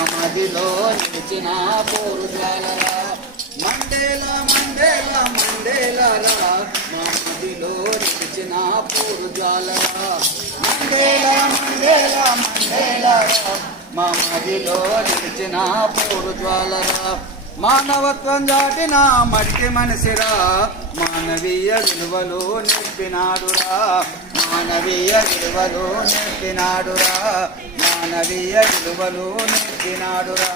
మదిలో నిలిచిన పోరుగాలరా మండేలా మండేలా మండేలరా. మా మదిలో నిలిచిన పోరుగాలరా జ్వాలరా మండేలా మండేలా మండేలరా. మా మదిలో నిలిచిన పోరుజ్వాలరా. మానవత్వం దాటిన మట్టి మనిషిరా. మానవీయ విలువలు నేర్పినాడురా. మానవీయ విలువలు నేర్పినాడురా. మానవీయ విలువలు నేర్పినాడురా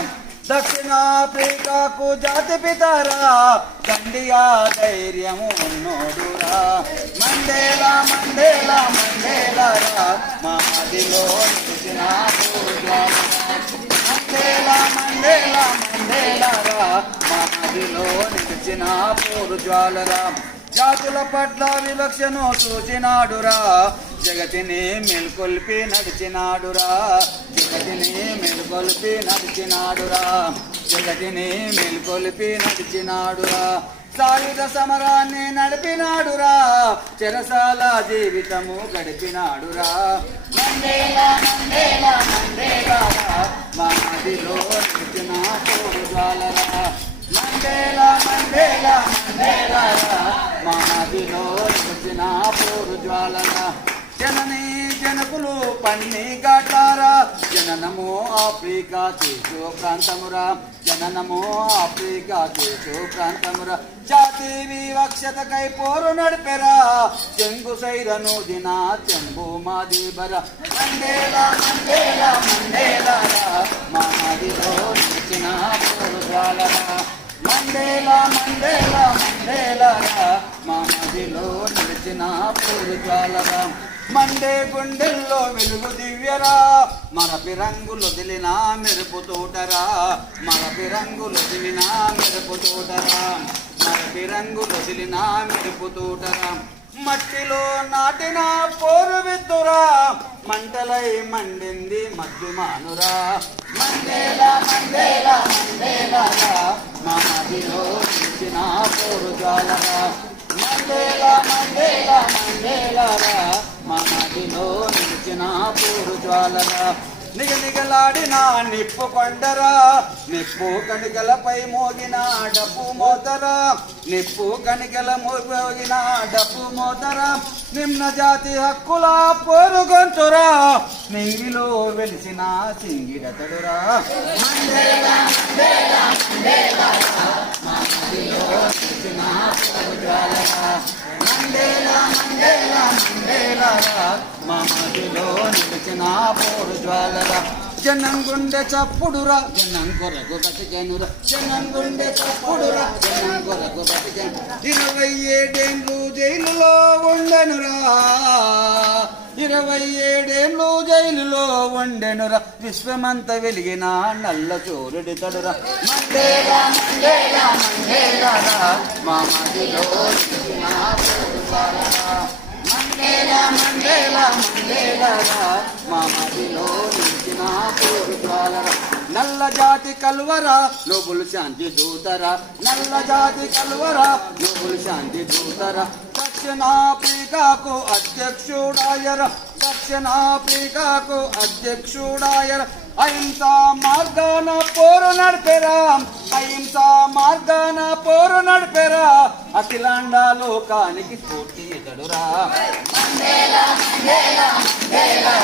దక్షిణాఫ్రికాకు జాతి పితారా దండిగా ధైర్యము ఉన్నోడురా. మండేలా మండేలా మండేలరా మాదిలో నిలిచిన మండేలా మండేలా మండేలరా మాదిలో నిలిచిన పోరు జ్వాలరా. జాతుల పట్ల వివక్షను చూచినాడురా జగతిని మెలుకొల్పి నడిచినాడురా. జగతిని మెలుకొల్పి నడిచినాడురా. జగతిని మెలుకొల్పి నడిచినాడురా. సాయుధ సమరాన్ని నడిపినాడురా. చెరసాల జీవితము గడిపినాడురా. జనకులు పన్ని ఘాటారా జననము ఆఫ్రికా చేసో ప్రాంతమురా. జననము ఆఫ్రికా చేసో ప్రాంతమురా. జాతి వివక్షతకై పోరు నడిపెరా. చెంగు సైరను దిన చెంబు మాదిబర మండేలా మండేలా మండేలారా. మాదిలో నిలిచిన పోరు మండేలా మండేలా మండేలారా. మా నదిలో నిలిచిన పోరు జ్వాలరా. మండే గుండెల్లో వెలుగు దివ్యరా. మరపి రంగులు దిలిన మెరుపు తోటరా. మరపి రంగులు దిలిన మెరుపు తోటరా. మరపి రంగులు దిలిన మెరుపు తోటరా. మట్టిలో నాటిన పోరు విద్దురా మంటలై మండింది మద్దు మానురా మండేలా మండేలా మండేలారా. మా నదిలో పోరు జాలరా. Mandela Mandela మండేలారా. మా నిలిచిన పోరు జ్వాలరా. నిగనిగలాడిన నిప్పు కొండరా. నిప్పు కణికలపై మోగిన డప్పు మోతరా. నిప్పు కణికల మోగిన డప్పు మోతరా. నిమ్న జాతి హక్కుల పొరుగొంతురా. నింగిలో వెలిసిన సింగిడతడురా మండేలా మండేలా మండేలా మా నిలిచిన పోరు జ్వాలరా జనం గుండె చప్పుడురా. జనం కొరకు బతికెనురా. జనం గుండె చప్పుడురా. జనం కొరకు బతికెను ఇరవై ఏడేళ్ళు జైలులో ఉండనురా. ఇరవై ఏడేళ్ళు జైలులో వండెనురా. విశ్వమంత వెలిగిన నల్ల చోరుడి తడురా. మండేలా మండేలా మా మదిలో నిలిచిన మండేలా మండేలా మా మదిలో నిలిచిన నల్ల జాతి కలువరా లోబులు శాంతి దూతరా. నల్ల జాతి కలువరా లోబులు శాంతి దూతరా. దక్షిణాఫ్రికాకు అధ్యక్షుడాయర దక్షిణాఫ్రికాకు అధ్యక్షుడాయర అహింసా మార్గాన పోరు నడిపెరా అహింసా మార్గాన పోరు నడిపెరా అఖిలాండ లోకానికి స్ఫూర్తి ఎదడురా